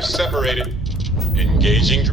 Drive separated. Engaging.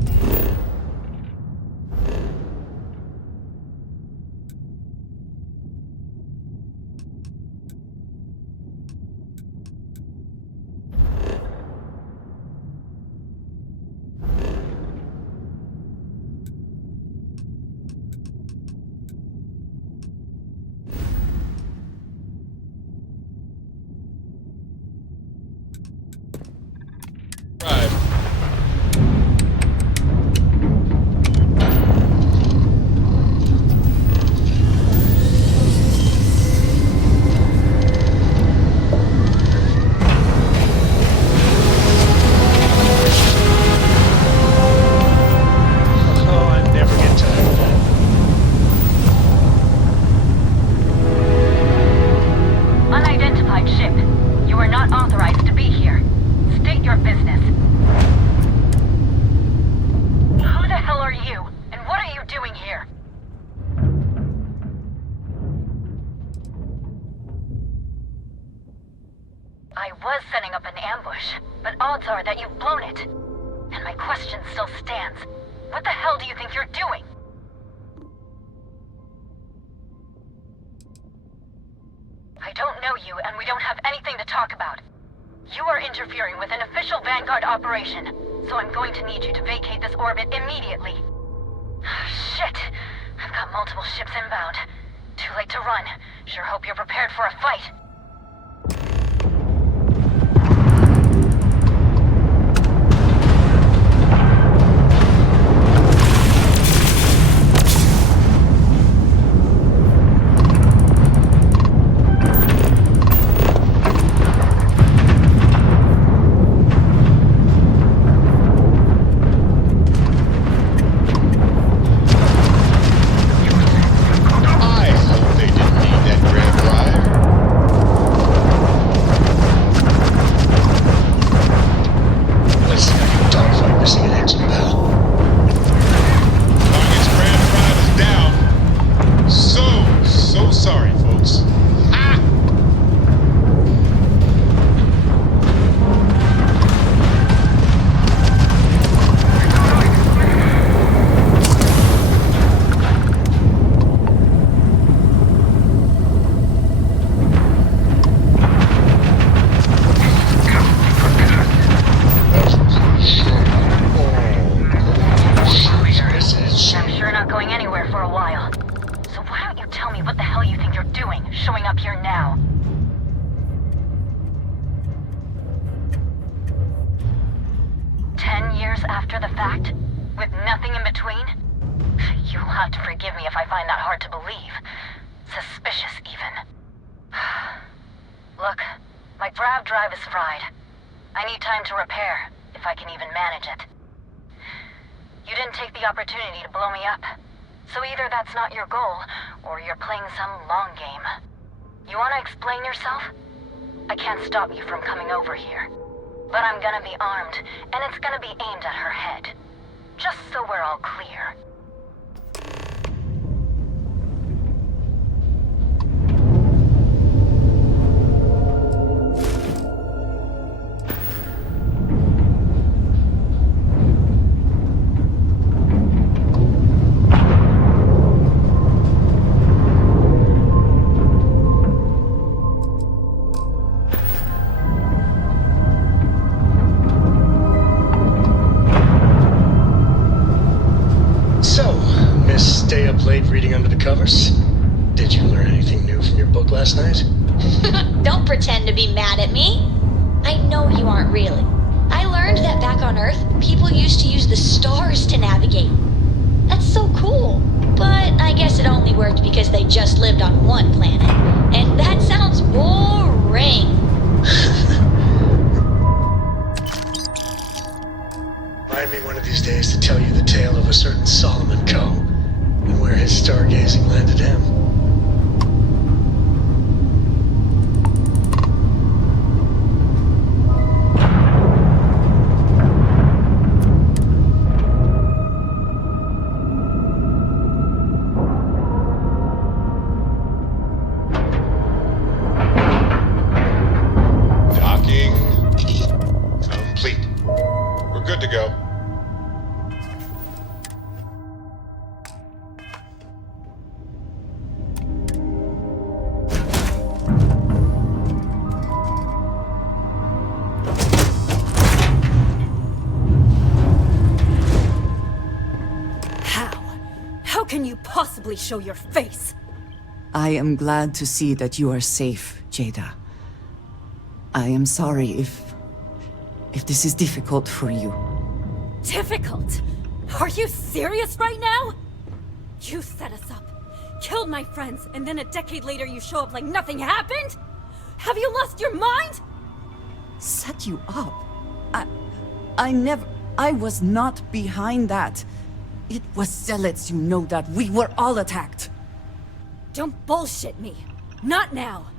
I was setting up an ambush, but odds are that you've blown it. And my question still stands. What the hell do you think you're doing? I don't know you, and we don't have anything to talk about. You are interfering with an official Vanguard operation, so I'm going to need you to vacate this orbit immediately. Shit! I've got multiple ships inbound. Too late to run. Sure hope you're prepared for a fight. After the fact, with nothing in between? You'll have to forgive me if I find that hard to believe. Suspicious, even. Look, my grav drive is fried. I need time to repair, if I can even manage it. You didn't take the opportunity to blow me up, so either that's not your goal, or you're playing some long game. You want to explain yourself? I can't stop you from coming over here. But I'm gonna be armed, and it's gonna be aimed at her head. Just so we're all clear. Reading under the covers? Did you learn anything new from your book last night? Don't pretend to be mad at me. I know you aren't really. I learned that back on Earth, people used to use the stars to navigate. That's so cool. But I guess it only worked because they just lived on one planet. And that sounds boring. Remind me one of these days to tell you the tale of a certain Solomon Coe. And where his stargazing landed him. good to go. How can you possibly show your face? I am glad to see that you are safe, Jada. I am sorry if this is difficult for you. Difficult? Are you serious right now? You set us up, killed my friends, and then a decade later you show up like nothing happened? Have you lost your mind? Set you up? I was not behind that. It was zealots, you know that. We were all attacked. Don't bullshit me. Not now.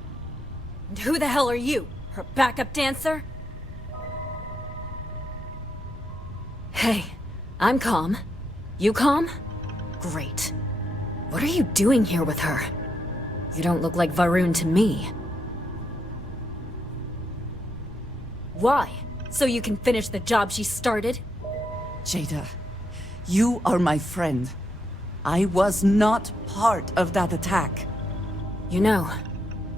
And who the hell are you? Her backup dancer? Hey, I'm calm. You calm? Great. What are you doing here with her? You don't look like Varun to me. Why? So you can finish the job she started? Jada, you are my friend. I was not part of that attack. You know,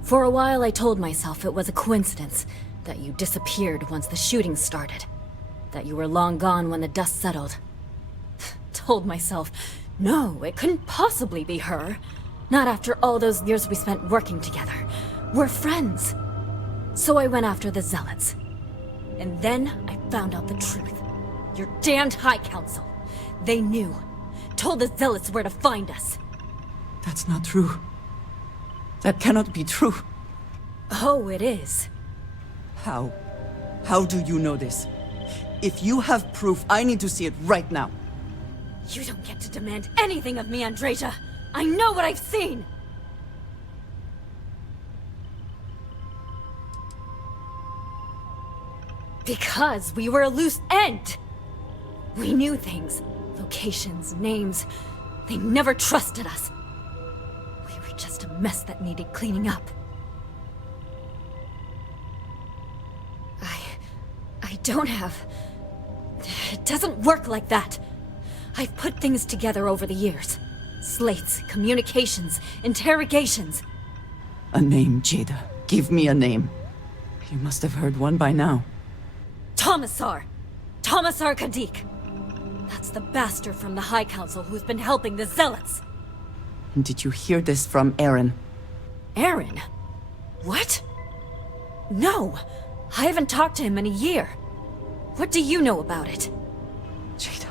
for a while I told myself it was a coincidence that you disappeared once the shooting started. That you were long gone when the dust settled. Told myself, no, it couldn't possibly be her. Not after all those years we spent working together. We're friends. So I went after the zealots. And then I found out the truth. Your damned High Council. They knew. Told the zealots where to find us. That's not true. That cannot be true. Oh, it is. How? How do you know this? If you have proof, I need to see it right now. You don't get to demand anything of me, Andreja. I know what I've seen! Because we were a loose end! We knew things. Locations, names. They never trusted us. We were just a mess that needed cleaning up. I don't have... It doesn't work like that. I've put things together over the years. Slates, communications, interrogations. A name, Jada. Give me a name. You must have heard one by now. Tomasar! Tomasar Kadik! That's the bastard from the High Council who's been helping the Zealots! And did you hear this from Aaron? Aaron? What? No! I haven't talked to him in a year. What do you know about it? Jada,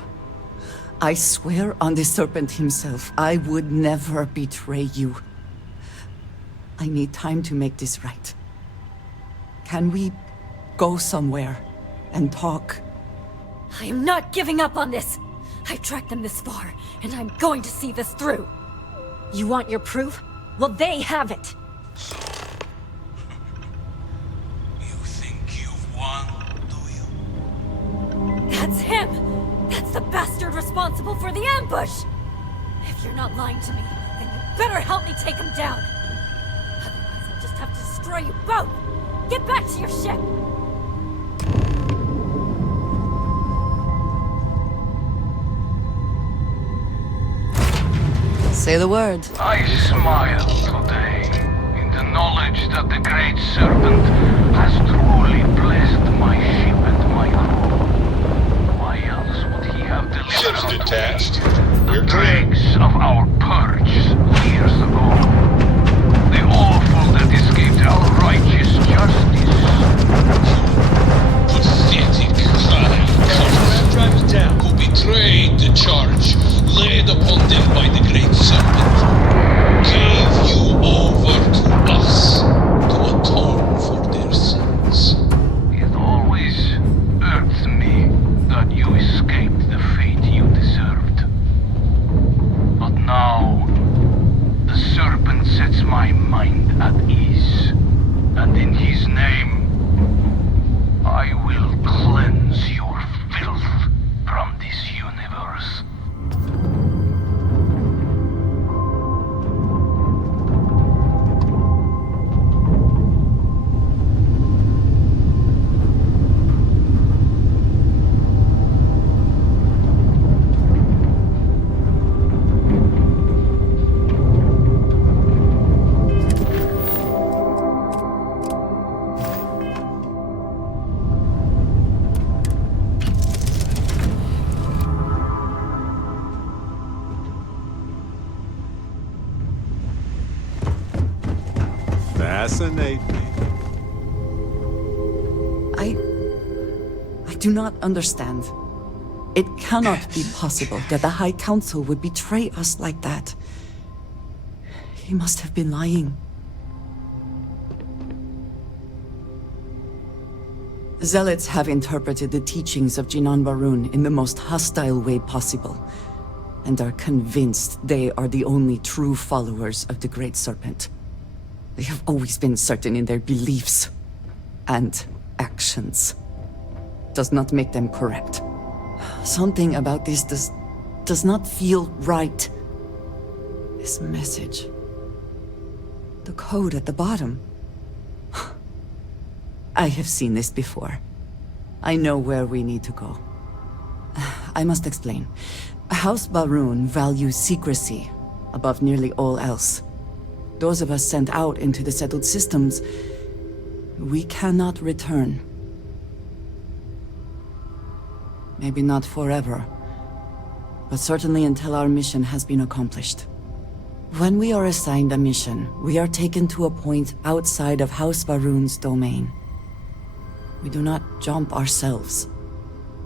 I swear on the serpent himself, I would never betray you. I need time to make this right. Can we go somewhere and talk? I am not giving up on this! I've tracked them this far, and I'm going to see this through. You want your proof? Well, they have it! You think you've won, do you? That's him! That's the bastard responsible for the ambush! If you're not lying to me, then you better help me take him down! Otherwise, I'll just have to destroy you both! Get back to your ship! Say the word. I smile today in the knowledge that the Great Serpent has truly blessed my ship and my crew. Why else would he have delivered Ship's unto detached. me We're the clear. dregs of our purge years ago? The awful that escaped our righteous justice. Pathetic crime. Drives down. Who betrayed the charge laid upon them by the Great Serpent, gave you over to us to atone for their sins. It always irks me that you escaped the fate you deserved. But now, the Terminate me. I do not understand. It cannot be possible that the High Council would betray us like that. He must have been lying. Zealots have interpreted the teachings of Jinan Barun in the most hostile way possible, and are convinced they are the only true followers of the Great Serpent. They have always been certain in their beliefs and actions. Does not make them correct. Something about this does not feel right. This message. The code at the bottom. I have seen this before. I know where we need to go. I must explain. House Barun values secrecy above nearly all else. Those of us sent out into the settled systems, we cannot return. Maybe not forever, but certainly until our mission has been accomplished. When we are assigned a mission, we are taken to a point outside of House Barun's domain. We do not jump ourselves.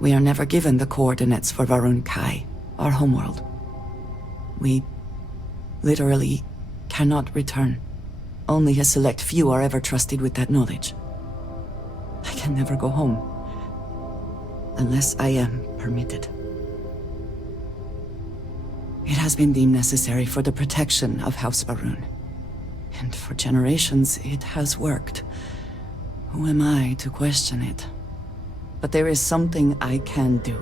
We are never given the coordinates for Varun Kai, our homeworld. We literally cannot return. Only a select few are ever trusted with that knowledge. I can never go home. Unless I am permitted. It has been deemed necessary for the protection of House Barun. And for generations, it has worked. Who am I to question it? But there is something I can do.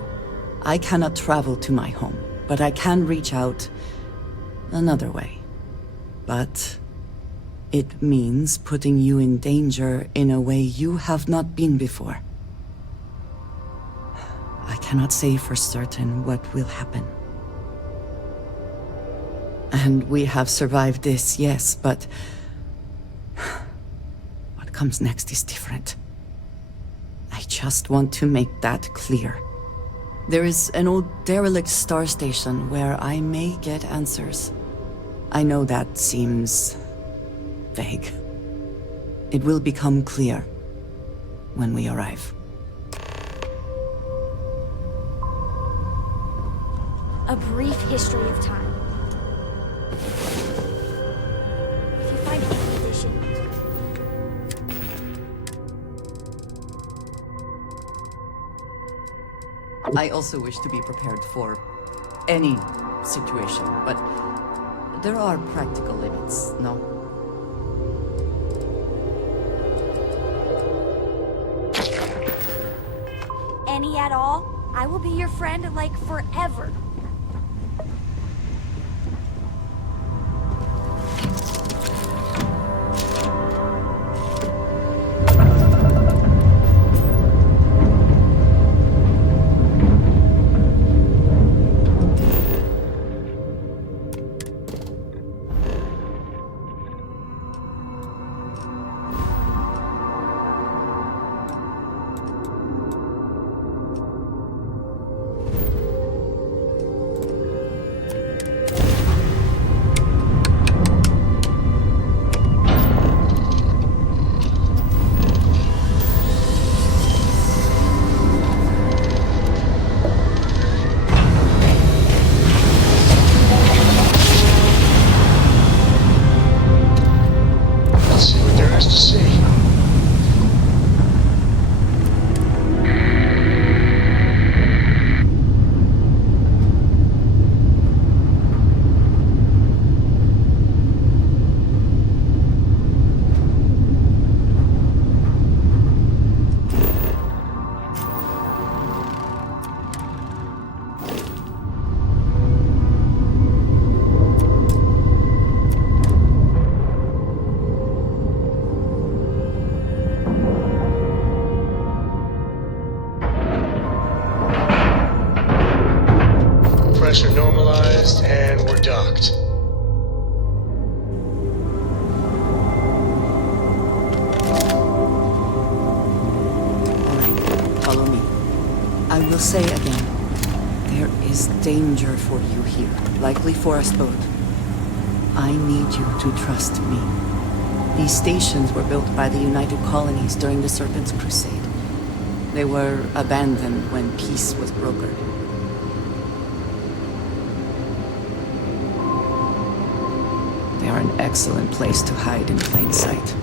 I cannot travel to my home, but I can reach out another way. But it means putting you in danger in a way you have not been before. I cannot say for certain what will happen. And we have survived this, yes, but what comes next is different. I just want to make that clear. There is an old derelict star station where I may get answers. I know that seems vague. It will become clear when we arrive. A brief history of time. If you find any addition. I also wish to be prepared for any situation, but there are practical limits, no? Any at all? I will be your friend, like, forever. Pressure normalized, and we're docked. Alright, follow me. I will say again, there is danger for you here, likely for us both. I need you to trust me. These stations were built by the United Colonies during the Serpent's Crusade. They were abandoned when peace was brokered. They are an excellent place to hide in plain sight.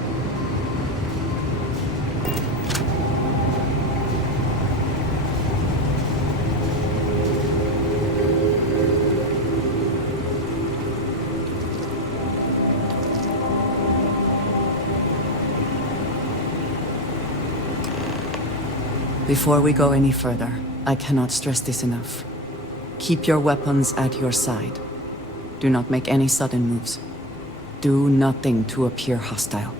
Before we go any further, I cannot stress this enough. Keep your weapons at your side. Do not make any sudden moves. Do nothing to appear hostile.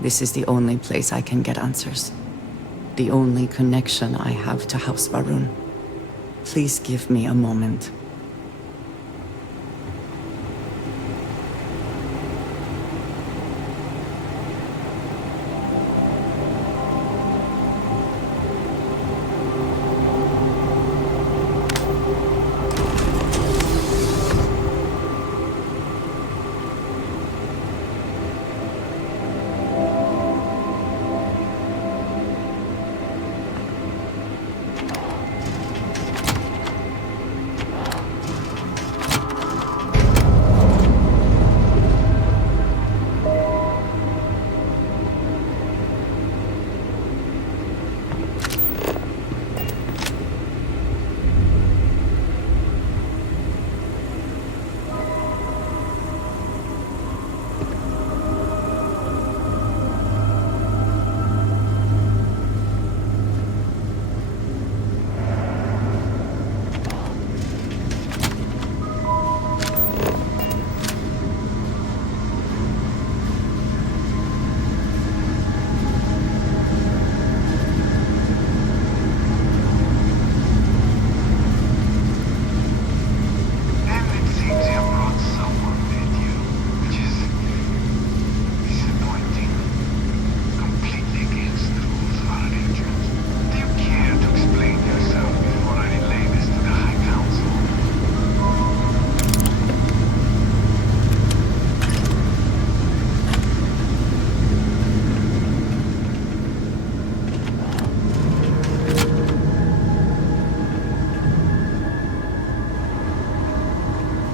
This is the only place I can get answers. The only connection I have to House Varun. Please give me a moment.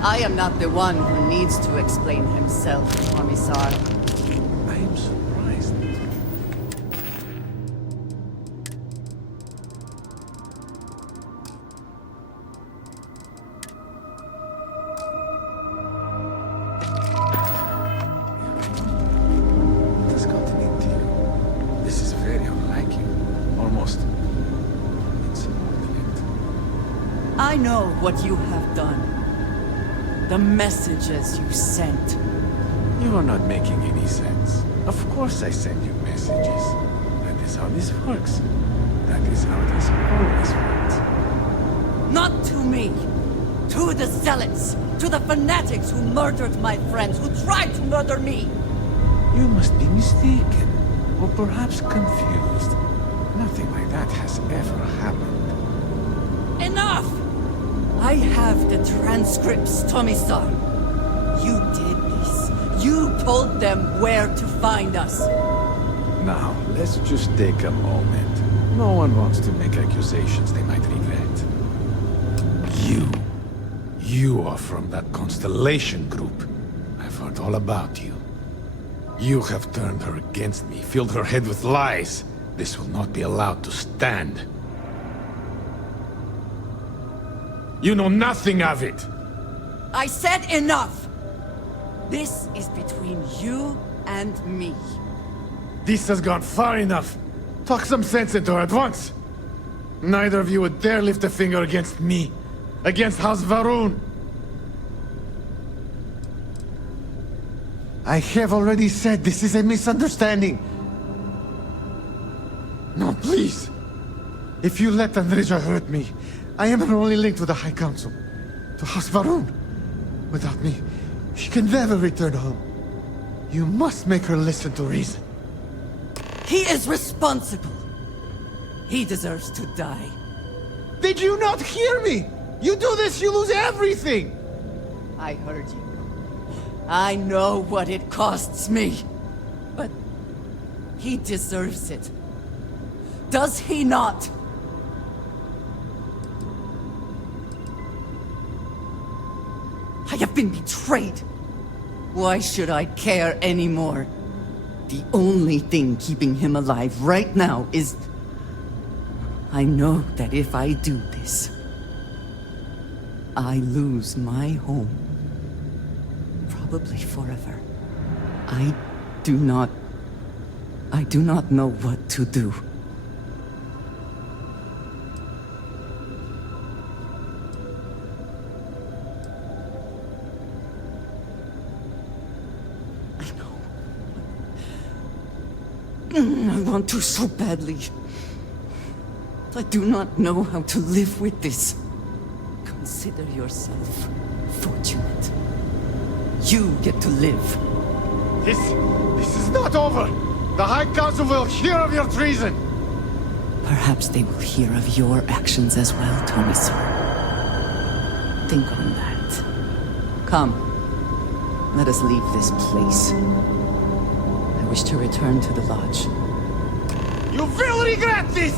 I am not the one who needs to explain himself, Commissar. I am surprised. What has gotten into you? This is very unlike you. Almost insubordinate. I know what you have done. The messages you sent. You are not making any sense. Of course I send you messages. That is how this works. That is how it has always worked. Not to me. To the zealots. To the fanatics who murdered my friends, who tried to murder me. You must be mistaken. Or perhaps confused. Nothing like that has ever happened. Enough! I have the transcripts, Tomisar. You did this. You told them where to find us. Now, let's just take a moment. No one wants to make accusations they might regret. You are from that Constellation group. I've heard all about you. You have turned her against me, filled her head with lies. This will not be allowed to stand. You know nothing of it! I said enough! This is between you and me. This has gone far enough. Talk some sense into her at once. Neither of you would dare lift a finger against me. Against House Varun. I have already said this is a misunderstanding. No, please. If you let Andreja hurt me, I am her only link to the High Council. To House Varun. Without me, she can never return home. You must make her listen to reason. He is responsible. He deserves to die. Did you not hear me? You do this, you lose everything! I heard you. I know what it costs me. But he deserves it. Does he not? I have been betrayed. Why should I care anymore? The only thing keeping him alive right now is... I know that if I do this, I lose my home. Probably forever. I do not know what to do. I want to so badly. I do not know how to live with this. Consider yourself fortunate. You get to live. This is not over. The High Council will hear of your treason. Perhaps they will hear of your actions as well, Tommy-san. Think on that. Come. Let us leave this place. I wish to return to the lodge. You will regret this!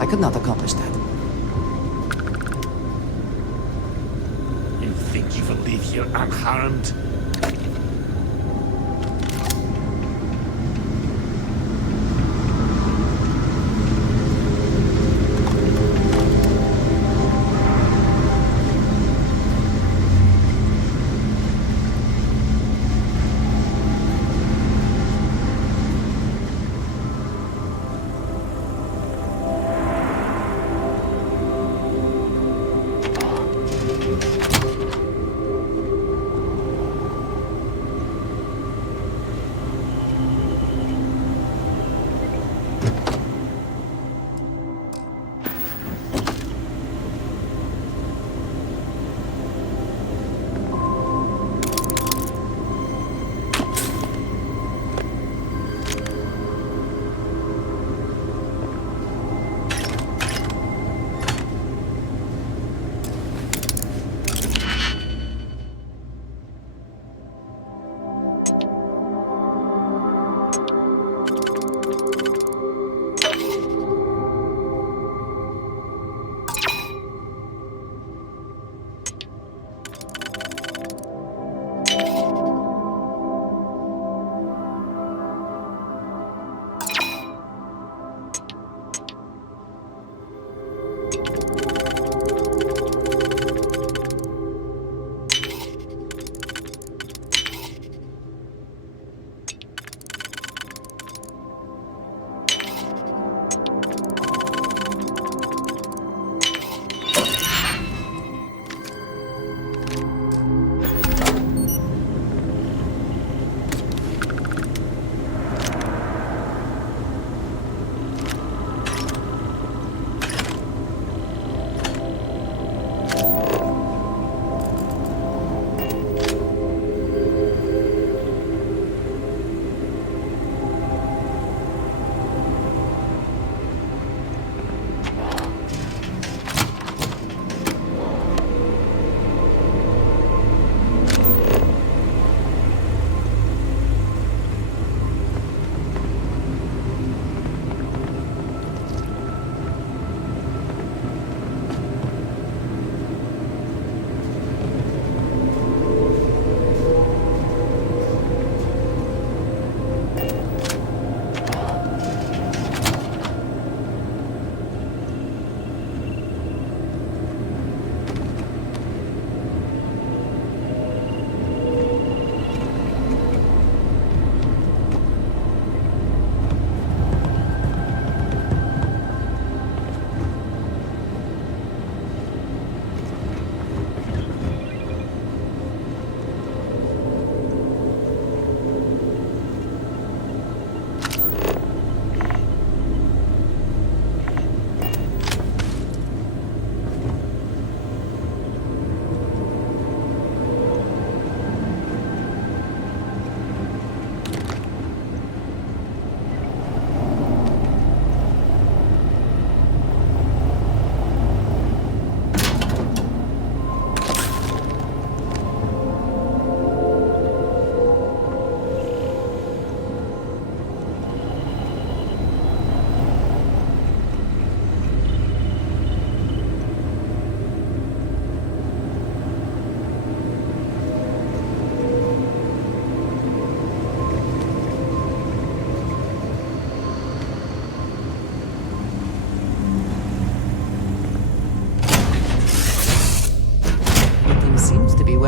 I could not accomplish that. You think you will leave here unharmed?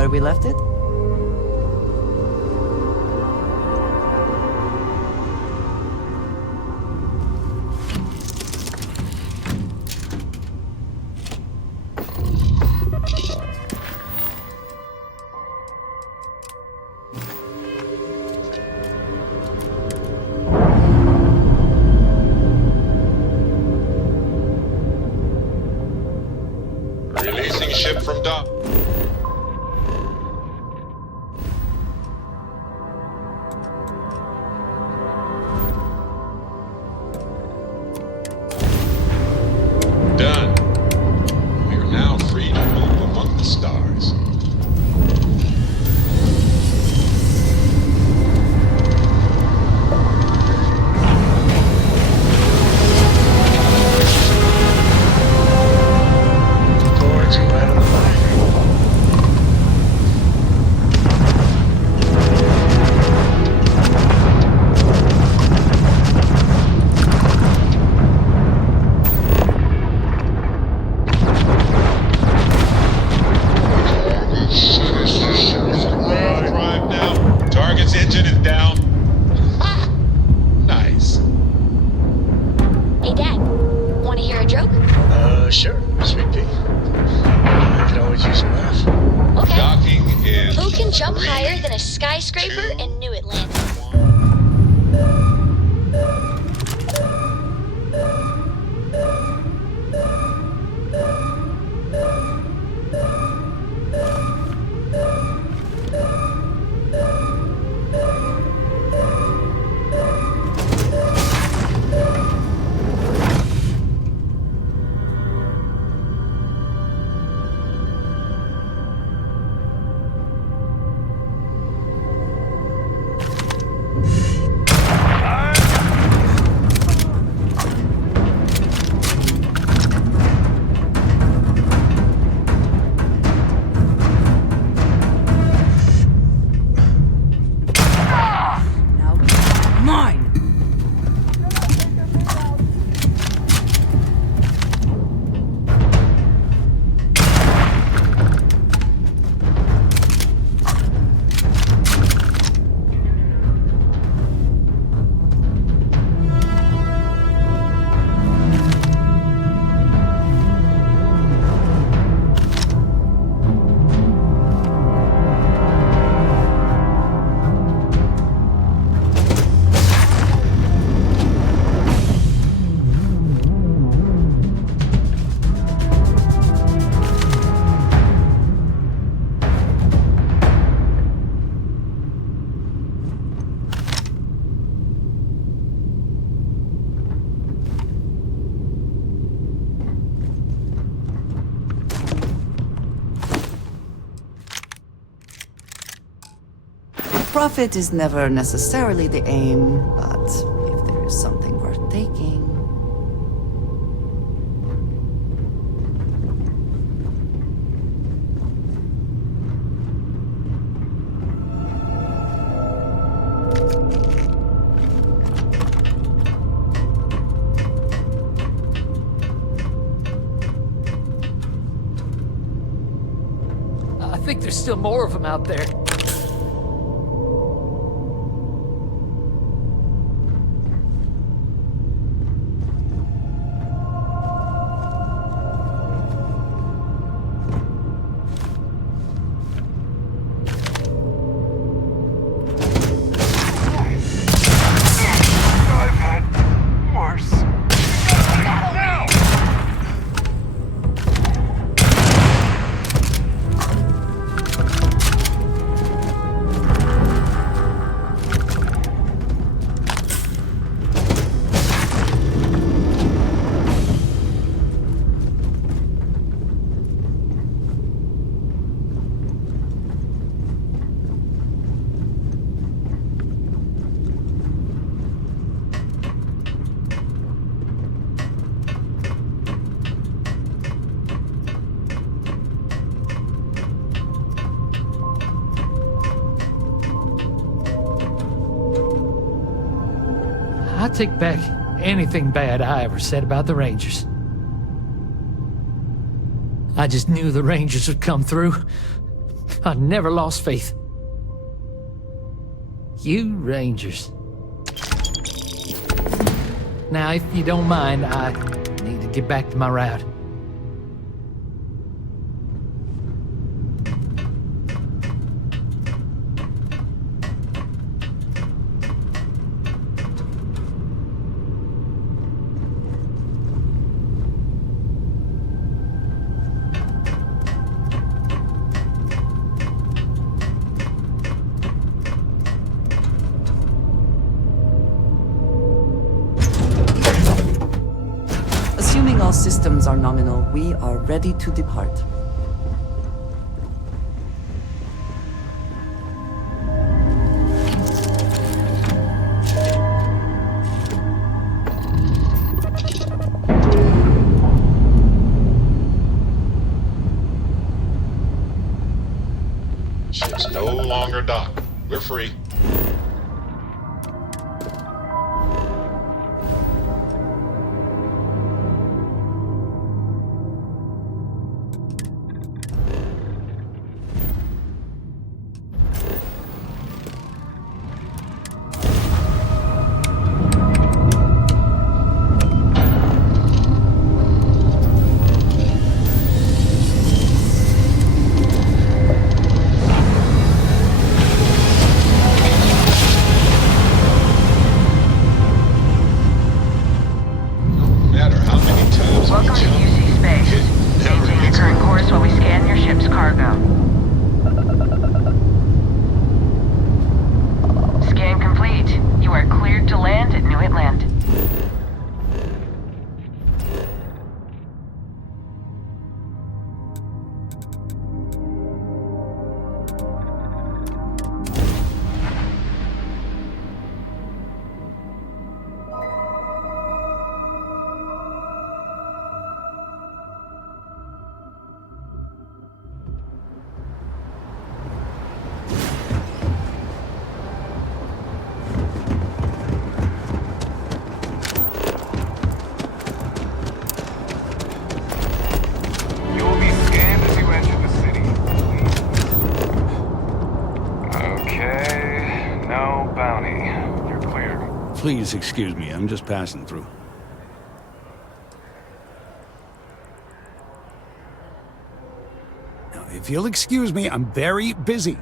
where we left it? Releasing ship from dock. Done. We are now free to move among the stars. Boards are right on the line. Drive now. Target's engine is down. Nice. Hey, Dad. Want to hear a joke? Sure, Sweet Pea. I could always use a laugh. Okay. Docking is. Who can jump higher than a skyscraper in New Atlanta? Profit is never necessarily the aim, but if there is something worth taking... I think there's still more of them out there. I take back anything bad I ever said about the Rangers. I just knew the Rangers would come through. I never lost faith. You Rangers. Now, if you don't mind, I need to get back to my route. Assuming all systems are nominal, we are ready to depart. Ship's no longer docked. We're free. Welcome to UC Space. Maintain your current course while we scan your ship's cargo. Scan complete. You are cleared to land at New Atlantis. Please excuse me, I'm just passing through. Now, if you'll excuse me, I'm very busy.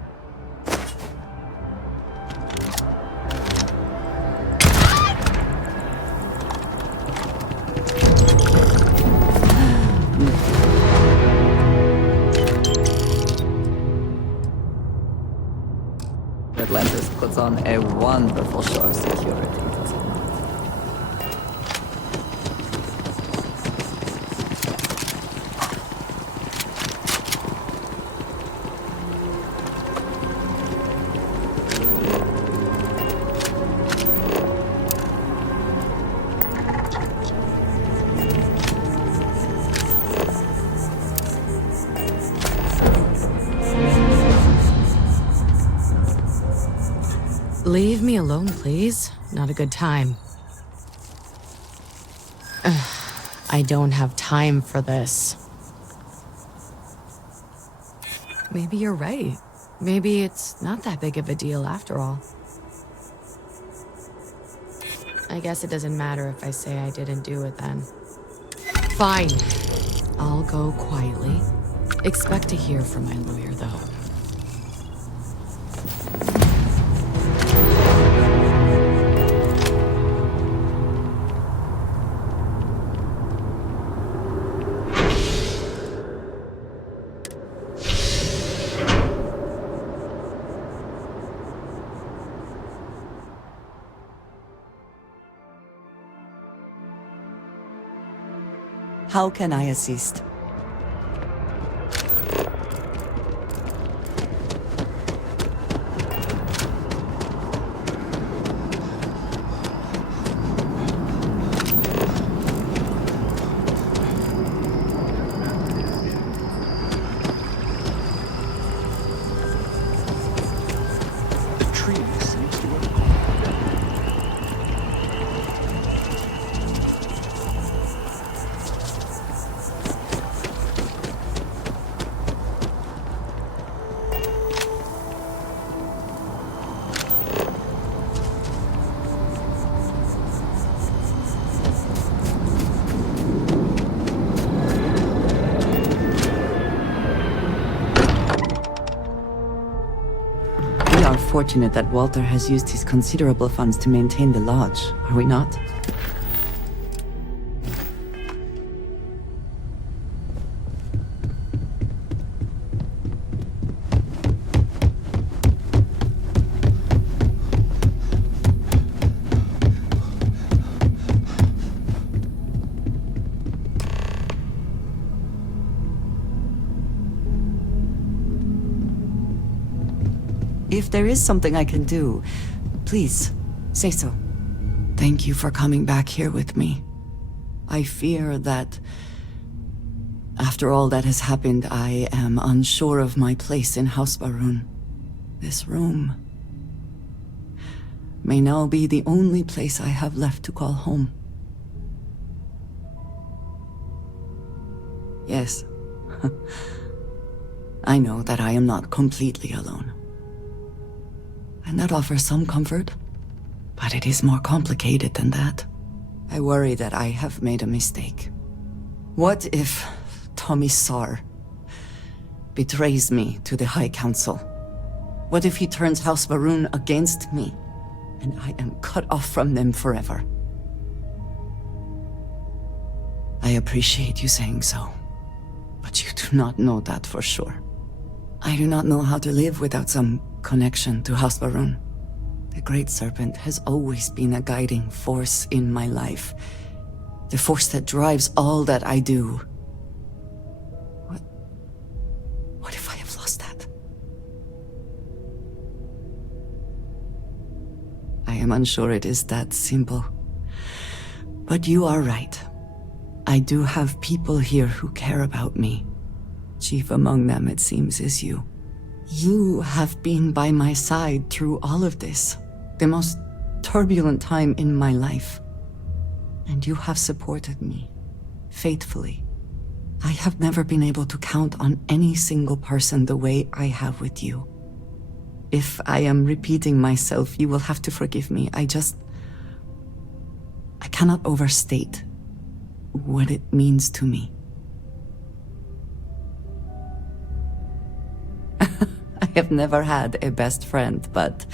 Atlantis puts on a wonderful show of security. Leave me alone, please. Not a good time. I don't have time for this. Maybe you're right. Maybe it's not that big of a deal after all. I guess it doesn't matter if I say I didn't do it then. Fine. I'll go quietly. Expect to hear from my lawyer, though. How can I assist? The tree seems to work. fortunate that Walter has used his considerable funds to maintain the lodge, are we not? If there is something I can do, please, say so. Thank you for coming back here with me. I fear that, after all that has happened, I am unsure of my place in House Va'ruun. This room may now be the only place I have left to call home. Yes, I know that I am not completely alone. And that offers some comfort, but it is more complicated than that. I worry that I have made a mistake. What if Tomisar betrays me to the High Council? What if he turns House Va'ruun against me, and I am cut off from them forever? I appreciate you saying so, but you do not know that for sure. I do not know how to live without some connection to House Va'ruun. The Great Serpent has always been a guiding force in my life. The force that drives all that I do. What if I have lost that? I am unsure it is that simple. But you are right. I do have people here who care about me. Chief among them, it seems, is you. You have been by my side through all of this, the most turbulent time in my life. And you have supported me, faithfully. I have never been able to count on any single person the way I have with you. If I am repeating myself, you will have to forgive me. I cannot overstate what it means to me. I have never had a best friend, but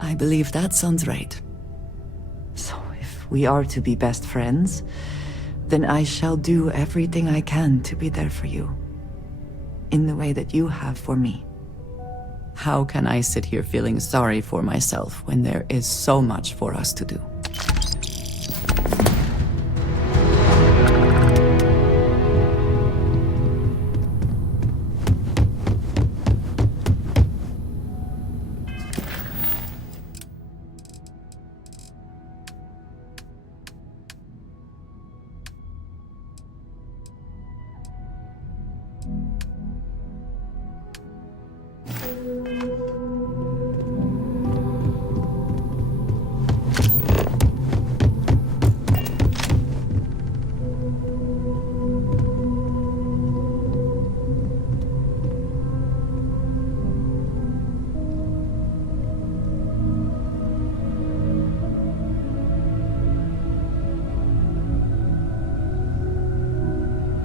I believe that sounds right. So if we are to be best friends, then I shall do everything I can to be there for you, in the way that you have for me. How can I sit here feeling sorry for myself when there is so much for us to do?